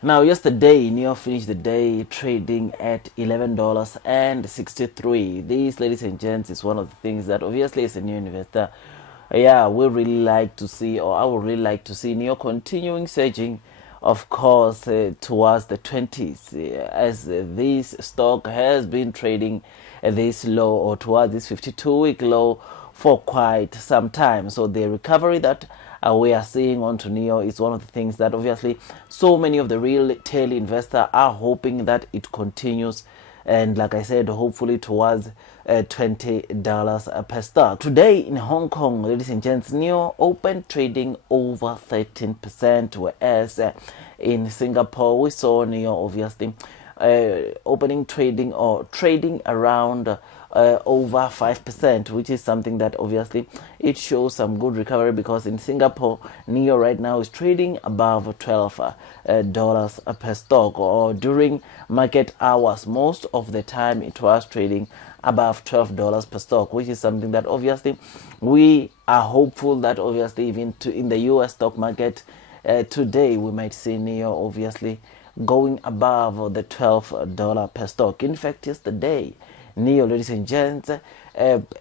Now, yesterday, NEO finished the day trading at $11.63. This, ladies and gents, is one of the things that obviously as a new investor, we really like to see, or I would really like to see NEO continuing surging, of course, towards the 20s, as this stock has been trading at this low or towards this 52-week low for quite some time. So the recovery that we are seeing onto NEO is one of the things that obviously so many of the retail investors are hoping that it continues, and like I said, hopefully towards $20 per stock. Today in Hong Kong, ladies and gents, NEO opened trading over 13%, whereas in Singapore we saw NEO obviously opening trading or trading around over 5%, which is something that obviously it shows some good recovery, because in Singapore, NEO right now is trading above $12 per stock, or during market hours, most of the time it was trading above $12 per stock, which is something that obviously we are hopeful that obviously even in the US stock market today we might see NEO obviously going above the $12 per stock. In fact, yesterday, NEO, ladies and gents,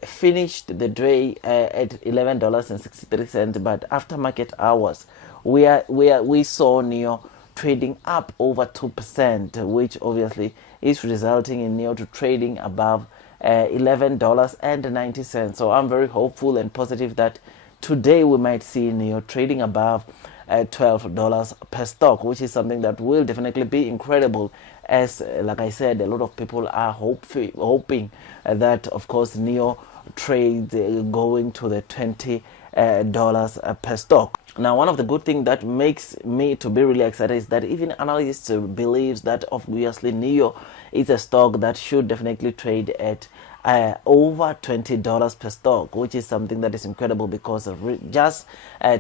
finished the day at $11.63, but after market hours, we saw NEO trading up over 2%, which obviously is resulting in NEO to trading above $11.90. So I'm very hopeful and positive that today we might see NEO trading above $12 per stock, which is something that will definitely be incredible, as like I said, a lot of people are hoping that of course NEO trades going to the $20 per stock. Now, one of the good things that makes me to be really excited is that even analysts believes that obviously NEO is a stock that should definitely trade at over $20 per stock, which is something that is incredible, because just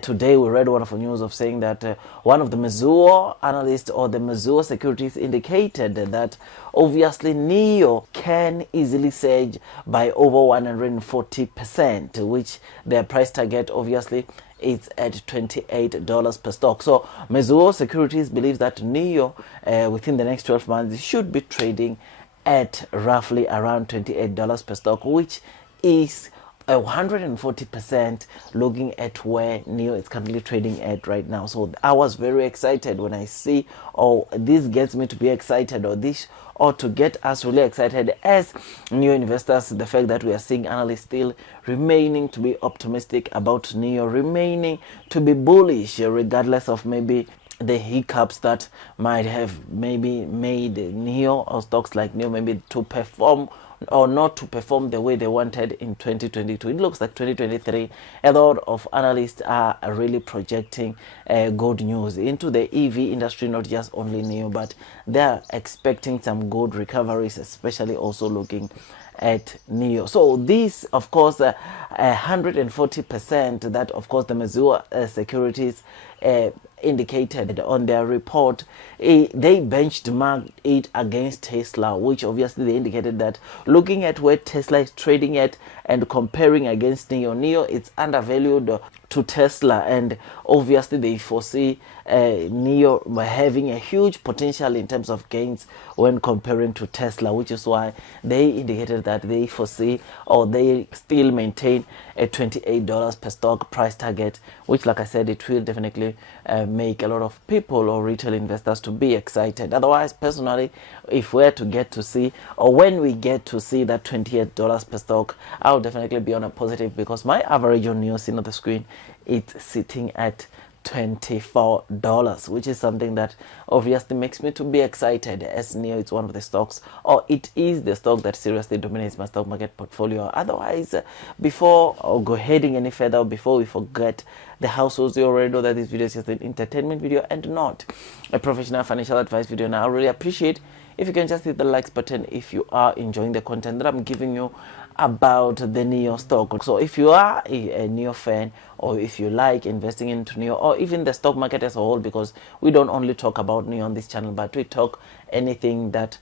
today we read wonderful news of saying that one of the Mizuho Analyst or the Mizuho Securities indicated that obviously NEO can easily surge by over 140%, which their price target obviously it's at $28 per stock. So Mizuho Securities believes that NEO within the next 12 months should be trading at roughly around $28 per stock, which is 140% looking at where NEO is currently trading at right now. So I was very excited when I see, this gets me to be excited, or to get us really excited as new investors, the fact that we are seeing analysts still remaining to be optimistic about NEO, remaining to be bullish regardless of maybe the hiccups that might have maybe made NEO or stocks like NEO maybe to perform or not to perform the way they wanted in 2022. It looks like 2023, a lot of analysts are really projecting good news into the EV industry, not just only NEO, but they're expecting some good recoveries, especially also looking at NEO. So this, of course, 140% that, of course, the Mizuho Securities indicated on their report, they benchmarked it against Tesla, which obviously they indicated that looking at where Tesla is trading at and comparing against NEO, it's undervalued to Tesla, and obviously they foresee NEO having a huge potential in terms of gains when comparing to Tesla, which is why they indicated that they foresee, or they still maintain, a $28 per stock price target, which, like I said, it will definitely make a lot of people or retail investors to be excited. Otherwise, personally, if we're to get to see, or when we get to see that $28 per stock, I'll definitely be on a positive, because my average on NEO seen on the screen, it's sitting at $24, which is something that obviously makes me to be excited, as NEO is one of the stocks, or it is the stock that seriously dominates my stock market portfolio. Otherwise, before go heading any further, before we forget the households, you already know that this video is just an entertainment video and not a professional financial advice video. Now, I really appreciate if you can just hit the likes button if you are enjoying the content that I'm giving you about the NEO stock. So if you are a NEO fan, or if you like investing into NEO, or even the stock market as a whole, because we don't only talk about NEO on this channel, but we talk anything that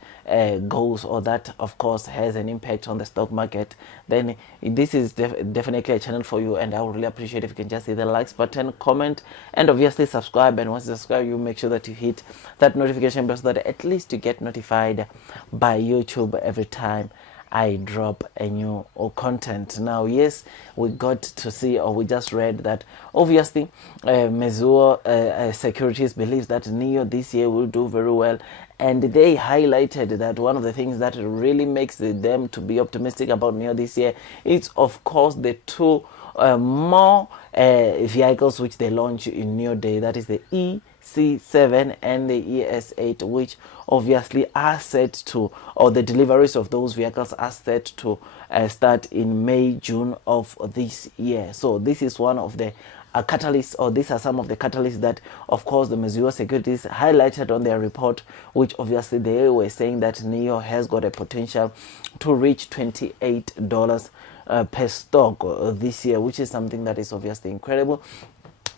goes, or that of course has an impact on the stock market, then this is definitely a channel for you. And I would really appreciate if you can just hit the likes button, comment, and obviously subscribe. And once you subscribe, you make sure that you hit that notification bell so that at least you get notified by YouTube every time I drop a new content. Now, yes, we got to see, or we just read that obviously Mizuho Securities believes that NEO this year will do very well, and they highlighted that one of the things that really makes them to be optimistic about NEO this year is, of course, the two more vehicles which they launch in NEO Day, that is the EC7 and the ES8, which obviously are set to, or the deliveries of those vehicles are set to start in May, June of this year. So this is one of the catalysts, or these are some of the catalysts that of course the Mizuho Securities highlighted on their report, which obviously they were saying that NEO has got a potential to reach $28 per stock this year, which is something that is obviously incredible,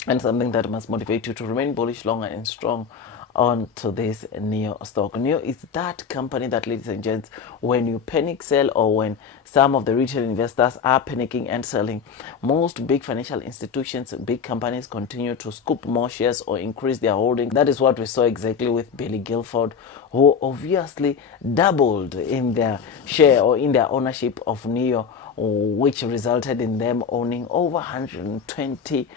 and something that must motivate you to remain bullish, long and strong on to this NEO stock. NEO is that company that, ladies and gents, when you panic sell, or when some of the retail investors are panicking and selling, most big financial institutions, big companies continue to scoop more shares or increase their holding. That is what we saw exactly with Billy Guilford, who obviously doubled in their share, or in their ownership of NEO, which resulted in them owning over 120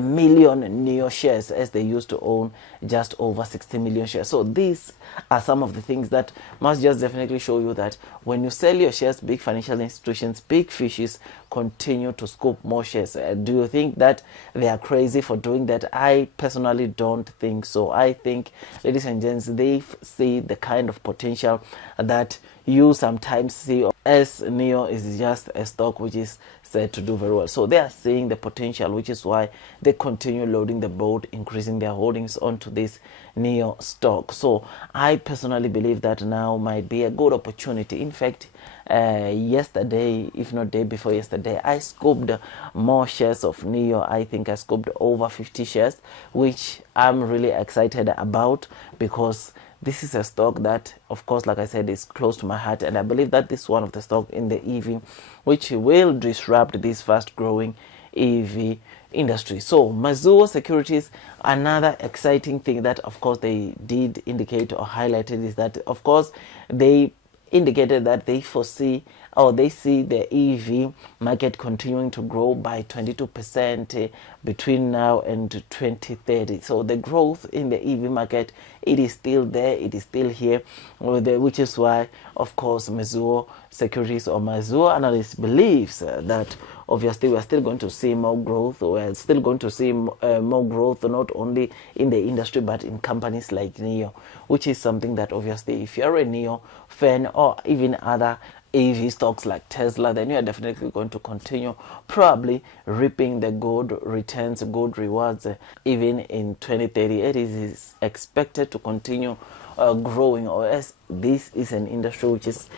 million NEO shares, as they used to own just over 60 million shares. So these are some of the things that must just definitely show you that when you sell your shares, big financial institutions, big fishes continue to scoop more shares. Do you think that they are crazy for doing that? I personally don't think so. I think, ladies and gents, they see the kind of potential that you sometimes see, as NEO is just a stock which is said to do very well. So they are seeing the potential, which is why they continue loading the boat, increasing their holdings onto this NEO stock. So I personally believe that now might be a good opportunity. In fact, yesterday, if not day before yesterday, I scooped more shares of NEO. I think I scooped over 50 shares, which I'm really excited about, because this is a stock that, of course, like I said, is close to my heart, and I believe that this is one of the stock in the EV which will disrupt this fast growing EV industry. So Mizuho Securities, another exciting thing that of course they did indicate or highlighted is that of course they indicated that they foresee, or they see the EV market continuing to grow by 22% between now and 2030. So the growth in the EV market, it is still there, it is still here, which is why, of course, Mizuho Securities, or Mizuho Analyst, believes that obviously we are still going to see more growth. We are still going to see more growth, not only in the industry but in companies like NEO, which is something that obviously, if you're a NEO fan, or even other EV stocks like Tesla, then you are definitely going to continue probably reaping the good returns, good rewards, even in 2030. It is expected to continue growing, or as this is an industry which is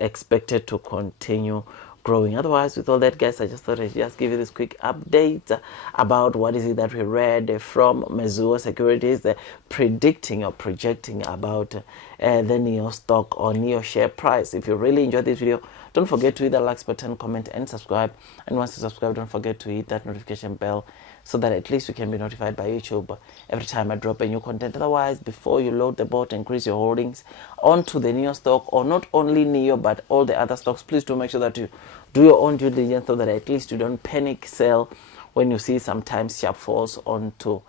expected to continue growing. Otherwise, with all that, guys, I just thought I'd just give you this quick update about what is it that we read from Mizuho Securities, predicting or projecting about the NEO stock or NEO share price. If you really enjoyed this video, don't forget to hit the like button, comment, and subscribe. And once you subscribe, don't forget to hit that notification bell so that at least you can be notified by YouTube every time I drop a new content. Otherwise, before you load the boat, increase your holdings onto the NEO stock, or not only NEO but all the other stocks, please do make sure that you do your own due diligence so that at least you don't panic sell when you see sometimes sharp falls onto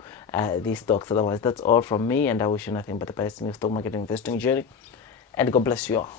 these stocks. Otherwise, that's all from me, and I wish you nothing but the best in your stock market investing journey, and God bless you all.